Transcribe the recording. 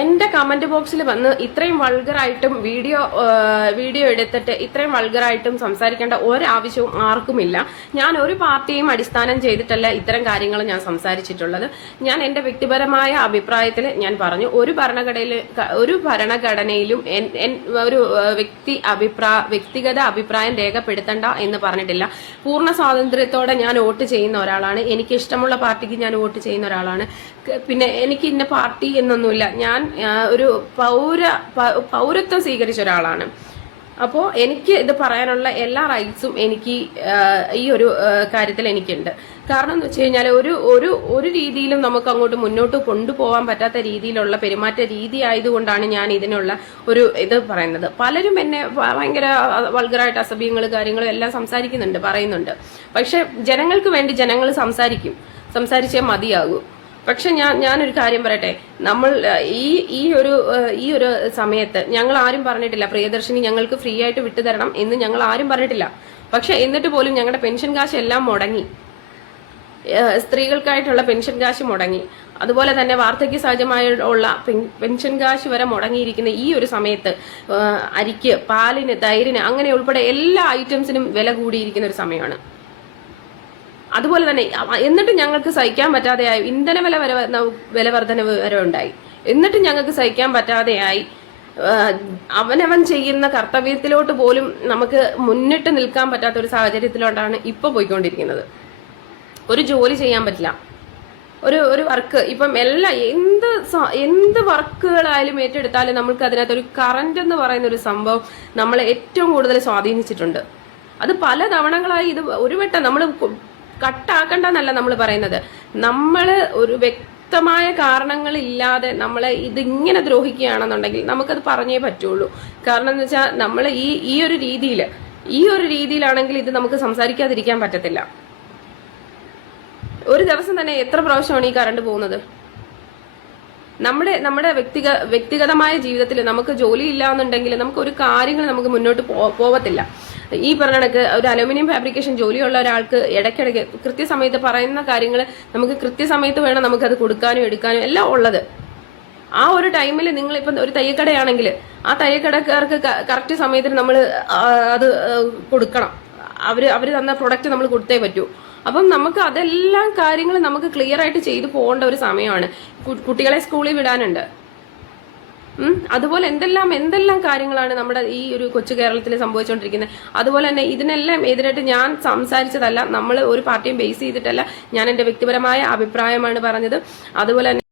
എന്റെ കമന്റ് ബോക്സിൽ വന്ന് ഇത്രയും വൾഗറായിട്ടും വീഡിയോ എടുത്തിട്ട് ഇത്രയും വൾഗറായിട്ടും സംസാരിക്കേണ്ട ഒരാവശ്യവും ആർക്കുമില്ല. ഞാൻ ഒരു പാർട്ടിയും അടിസ്ഥാനം ചെയ്തിട്ടല്ല ഇത്തരം കാര്യങ്ങൾ ഞാൻ സംസാരിച്ചിട്ടുള്ളത്. ഞാൻ എന്റെ വ്യക്തിപരമായ അഭിപ്രായത്തിൽ ഞാൻ പറഞ്ഞു, ഒരു ഭരണഘടനയിലും ഒരു വ്യക്തിഗത അഭിപ്രായം രേഖപ്പെടുത്തണ്ട എന്ന് പറഞ്ഞിട്ടില്ല. പൂർണ്ണ സ്വാതന്ത്ര്യത്തോടെ ഞാൻ വോട്ട് ചെയ്യുന്ന ഒരാളാണ്. എനിക്ക് ഇഷ്ടമുള്ള പാർട്ടിക്ക് ഞാൻ വോട്ട് ചെയ്യുന്ന ഒരാളാണ്. പിന്നെ എനിക്ക് ഇന്ന പാർട്ടി എന്നൊന്നുമില്ല. ഞാൻ ഒരു പൗരത്വം സ്വീകരിച്ച ഒരാളാണ്. അപ്പോൾ എനിക്ക് ഇത് പറയാനുള്ള എല്ലാ റൈറ്റ്സും എനിക്ക് ഈ ഒരു കാര്യത്തിൽ എനിക്കുണ്ട്. കാരണം എന്ന് വെച്ച് കഴിഞ്ഞാൽ ഒരു രീതിയിലും നമുക്ക് അങ്ങോട്ട് മുന്നോട്ട് കൊണ്ടുപോകാൻ പറ്റാത്ത രീതിയിലുള്ള പെരുമാറ്റ രീതി ആയതുകൊണ്ടാണ് ഞാൻ ഇതിനുള്ള ഒരു ഇത് പറയുന്നത്. പലരും എന്നെ ഭയങ്കര വൾഗറായിട്ട് അസഭ്യങ്ങൾ കാര്യങ്ങളും എല്ലാം പറയുന്നുണ്ട്. പക്ഷെ ജനങ്ങൾക്ക് വേണ്ടി ജനങ്ങൾ സംസാരിച്ചേ മതിയാകൂ. പക്ഷെ ഞാനൊരു കാര്യം പറയട്ടെ, നമ്മൾ ഈ ഒരു സമയത്ത് ഞങ്ങൾ ആരും പറഞ്ഞിട്ടില്ല പ്രിയദർശിനി ഞങ്ങൾക്ക് ഫ്രീ ആയിട്ട് വിട്ടുതരണം എന്ന് ഞങ്ങൾ ആരും പറഞ്ഞിട്ടില്ല. പക്ഷെ എന്നിട്ട് പോലും ഞങ്ങളുടെ പെൻഷൻ കാശ് എല്ലാം മുടങ്ങി. സ്ത്രീകൾക്കായിട്ടുള്ള പെൻഷൻ കാശ് മുടങ്ങി. അതുപോലെ തന്നെ വാർദ്ധക്യ സഹജമായുള്ള പെൻഷൻ കാശ് വരെ മുടങ്ങിയിരിക്കുന്ന ഈ ഒരു സമയത്ത് അരിക്ക്, പാലിന്, തൈരിന് അങ്ങനെ ഉൾപ്പെടെ എല്ലാ ഐറ്റംസിനും വില കൂടിയിരിക്കുന്ന ഒരു സമയമാണ്. അതുപോലെ തന്നെ എന്നിട്ട് ഞങ്ങൾക്ക് സഹിക്കാൻ പറ്റാതെയായി. ഇന്ധന വില വർധനവ് വരെ ഉണ്ടായി. എന്നിട്ട് ഞങ്ങൾക്ക് സഹിക്കാൻ പറ്റാതെയായി. അവനവൻ ചെയ്യുന്ന കർത്തവ്യത്തിലോട്ട് പോലും നമുക്ക് മുന്നിട്ട് നിൽക്കാൻ പറ്റാത്ത ഒരു സാഹചര്യത്തിലോട്ടാണ് ഇപ്പൊ പോയിക്കൊണ്ടിരിക്കുന്നത്. ഒരു ജോലി ചെയ്യാൻ പറ്റില്ല. ഒരു വർക്ക് ഇപ്പം എന്ത് വർക്കുകളായാലും ഏറ്റെടുത്താലും നമ്മൾക്ക് അതിനകത്ത് ഒരു കറന്റ് എന്ന് പറയുന്ന ഒരു സംഭവം നമ്മളെ ഏറ്റവും കൂടുതൽ സ്വാധീനിച്ചിട്ടുണ്ട്. അത് പല തവണകളായി. ഇത് ഒരു വട്ടം നമ്മൾ കട്ടാക്കണ്ടെന്നല്ല നമ്മൾ പറയുന്നത്. നമ്മൾ ഒരു വ്യക്തമായ കാരണങ്ങളില്ലാതെ നമ്മളെ ഇതിങ്ങനെ ദ്രോഹിക്കുകയാണെന്നുണ്ടെങ്കിൽ നമുക്കത് പറഞ്ഞേ പറ്റുള്ളൂ. കാരണം എന്ന് വെച്ചാൽ നമ്മൾ ഈ ഒരു രീതിയിലാണെങ്കിൽ ഇത് നമുക്ക് സംസാരിക്കാതിരിക്കാൻ പറ്റത്തില്ല. ഒരു ദിവസം തന്നെ എത്ര പ്രാവശ്യമാണ് ഈ കറണ്ട് പോകുന്നത്? നമ്മുടെ വ്യക്തിഗതമായ ജീവിതത്തിൽ നമുക്ക് ജോലി ഇല്ല എന്നുണ്ടെങ്കിൽ നമുക്ക് ഒരു കാര്യങ്ങൾ നമുക്ക് മുന്നോട്ട് പോവത്തില്ല. ഈ പറഞ്ഞ കണക്ക് ഒരു അലുമിനിയം ഫാബ്രിക്കേഷൻ ജോലിയുള്ള ഒരാൾക്ക് ഇടയ്ക്കിടയ്ക്ക് കൃത്യസമയത്ത് പറയുന്ന കാര്യങ്ങൾ നമുക്ക് കൃത്യസമയത്ത് വേണം നമുക്കത് കൊടുക്കാനും എടുക്കാനും എല്ലാം ഉള്ളത്. ആ ഒരു ടൈമിൽ നിങ്ങളിപ്പം ഒരു തയ്യക്കടയാണെങ്കിൽ ആ തയ്യക്കടക്കാർക്ക് കറക്റ്റ് സമയത്തിന് നമ്മൾ അത് കൊടുക്കണം. അവര് തന്ന പ്രൊഡക്റ്റ് നമ്മൾ കൊടുത്തേ പറ്റൂ. അപ്പം നമുക്ക് അതെല്ലാം കാര്യങ്ങൾ നമുക്ക് ക്ലിയർ ആയിട്ട് ചെയ്തു പോകേണ്ട ഒരു സമയമാണ്. കുട്ടികളെ സ്കൂളിൽ വിടാനുണ്ട്. അതുപോലെ എന്തെല്ലാം കാര്യങ്ങളാണ് നമ്മുടെ ഈ ഒരു കൊച്ചു കേരളത്തിൽ സംഭവിച്ചുകൊണ്ടിരിക്കുന്നത്. അതുപോലെ തന്നെ ഇതിനെല്ലാം എതിരായിട്ട് ഞാൻ സംസാരിച്ചതല്ല, നമ്മൾ ഒരു പാർട്ടിയും ബേസ് ചെയ്തിട്ടല്ല, ഞാൻ എന്റെ വ്യക്തിപരമായ അഭിപ്രായമാണ് പറഞ്ഞത്. അതുപോലെ തന്നെ